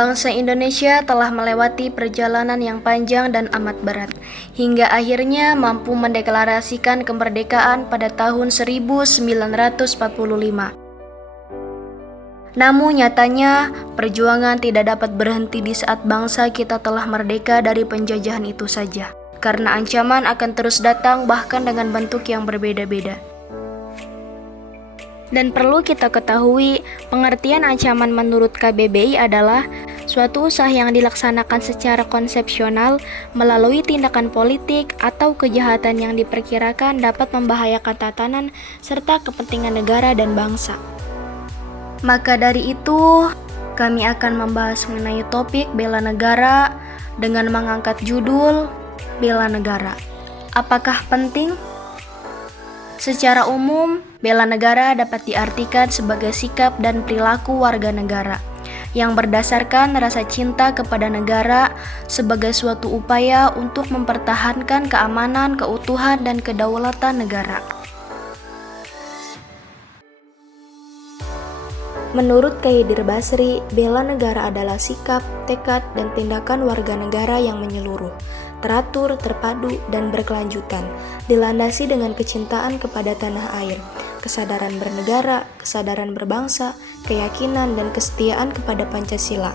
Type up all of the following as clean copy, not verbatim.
Bangsa Indonesia telah melewati perjalanan yang panjang dan amat berat, hingga akhirnya mampu mendeklarasikan kemerdekaan pada tahun 1945. Namun nyatanya, perjuangan tidak dapat berhenti di saat bangsa kita telah merdeka dari penjajahan itu saja, karena ancaman akan terus datang bahkan dengan bentuk yang berbeda-beda. Dan perlu kita ketahui, pengertian ancaman menurut KBBI adalah suatu usaha yang dilaksanakan secara konsepsional melalui tindakan politik atau kejahatan yang diperkirakan dapat membahayakan tatanan serta kepentingan negara dan bangsa. Maka dari itu, kami akan membahas mengenai topik bela negara dengan mengangkat judul Bela Negara. Apakah penting? Secara umum, bela negara dapat diartikan sebagai sikap dan perilaku warga negara yang berdasarkan rasa cinta kepada negara sebagai suatu upaya untuk mempertahankan keamanan, keutuhan, dan kedaulatan negara. Menurut Khaidir Basri, bela negara adalah sikap, tekad, dan tindakan warga negara yang menyeluruh, teratur, terpadu, dan berkelanjutan, dilandasi dengan kecintaan kepada tanah air, kesadaran bernegara, kesadaran berbangsa, keyakinan, dan kesetiaan kepada Pancasila.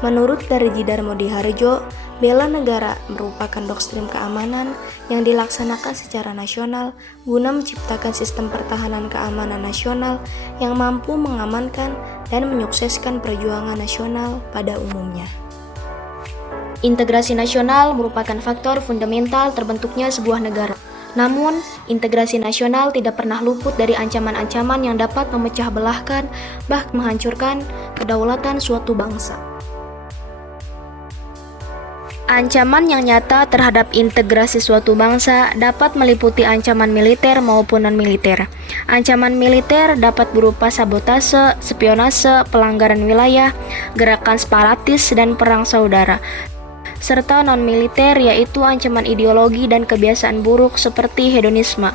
Menurut Darji Darmodiharjo, bela negara merupakan doktrin keamanan yang dilaksanakan secara nasional guna menciptakan sistem pertahanan keamanan nasional yang mampu mengamankan dan menyukseskan perjuangan nasional pada umumnya. Integrasi nasional merupakan faktor fundamental terbentuknya sebuah negara. Namun, integrasi nasional tidak pernah luput dari ancaman-ancaman yang dapat memecah belahkan, bahkan menghancurkan kedaulatan suatu bangsa. Ancaman yang nyata terhadap integrasi suatu bangsa dapat meliputi ancaman militer maupun non-militer. Ancaman militer dapat berupa sabotase, spionase, pelanggaran wilayah, gerakan separatis, dan perang saudara. Serta non-militer yaitu ancaman ideologi dan kebiasaan buruk seperti hedonisme,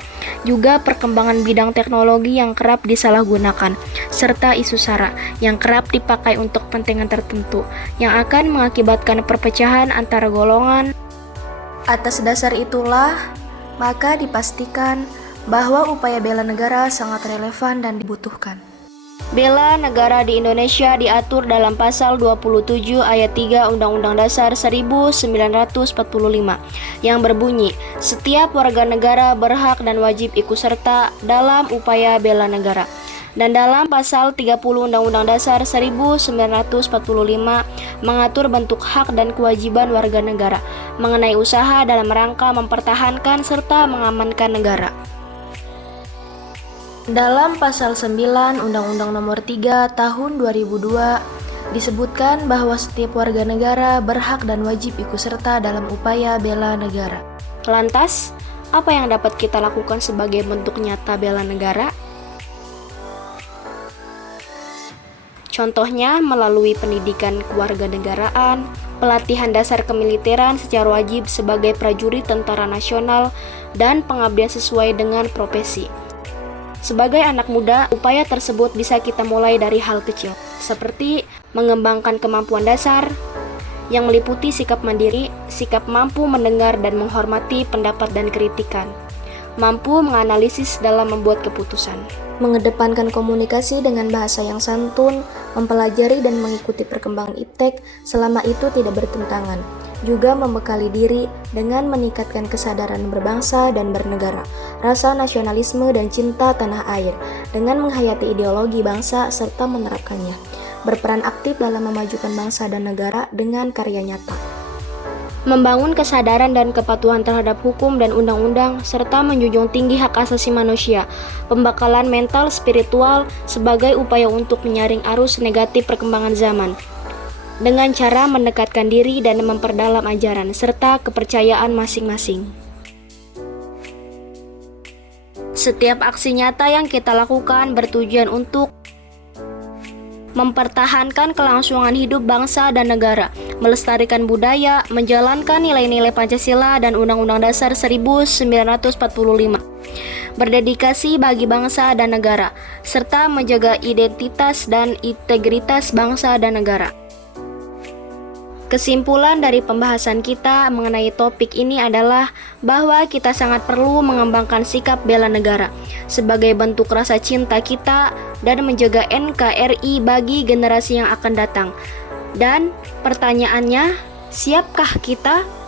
juga perkembangan bidang teknologi yang kerap disalahgunakan, serta isu sara yang kerap dipakai untuk kepentingan tertentu yang akan mengakibatkan perpecahan antara golongan. Atas dasar itulah, maka dipastikan bahwa upaya bela negara sangat relevan dan dibutuhkan. Bela negara di Indonesia diatur dalam pasal 27 ayat 3 Undang-Undang Dasar 1945 yang berbunyi, setiap warga negara berhak dan wajib ikut serta dalam upaya bela negara. Dan dalam pasal 30 Undang-Undang Dasar 1945 mengatur bentuk hak dan kewajiban warga negara mengenai usaha dalam rangka mempertahankan serta mengamankan negara. Dalam pasal 9 Undang-Undang Nomor 3 Tahun 2002 disebutkan bahwa setiap warga negara berhak dan wajib ikut serta dalam upaya bela negara. Lantas, apa yang dapat kita lakukan sebagai bentuk nyata bela negara? Contohnya melalui pendidikan kewarganegaraan, pelatihan dasar kemiliteran secara wajib sebagai prajurit tentara nasional, dan pengabdian sesuai dengan profesi. Sebagai anak muda, upaya tersebut bisa kita mulai dari hal kecil, seperti mengembangkan kemampuan dasar yang meliputi sikap mandiri, sikap mampu mendengar dan menghormati pendapat dan kritikan, mampu menganalisis dalam membuat keputusan, mengedepankan komunikasi dengan bahasa yang santun, mempelajari dan mengikuti perkembangan iptek selama itu tidak bertentangan, juga membekali diri dengan meningkatkan kesadaran berbangsa dan bernegara, rasa nasionalisme dan cinta tanah air, dengan menghayati ideologi bangsa serta menerapkannya, berperan aktif dalam memajukan bangsa dan negara dengan karya nyata. Membangun kesadaran dan kepatuhan terhadap hukum dan undang-undang, serta menjunjung tinggi hak asasi manusia, pembekalan mental spiritual sebagai upaya untuk menyaring arus negatif perkembangan zaman, dengan cara mendekatkan diri dan memperdalam ajaran serta kepercayaan masing-masing. Setiap aksi nyata yang kita lakukan bertujuan untuk mempertahankan kelangsungan hidup bangsa dan negara, melestarikan budaya, menjalankan nilai-nilai Pancasila dan Undang-Undang Dasar 1945, berdedikasi bagi bangsa dan negara, serta menjaga identitas dan integritas bangsa dan negara. Kesimpulan dari pembahasan kita mengenai topik ini adalah bahwa kita sangat perlu mengembangkan sikap bela negara sebagai bentuk rasa cinta kita dan menjaga NKRI bagi generasi yang akan datang. Dan pertanyaannya, siapkah kita?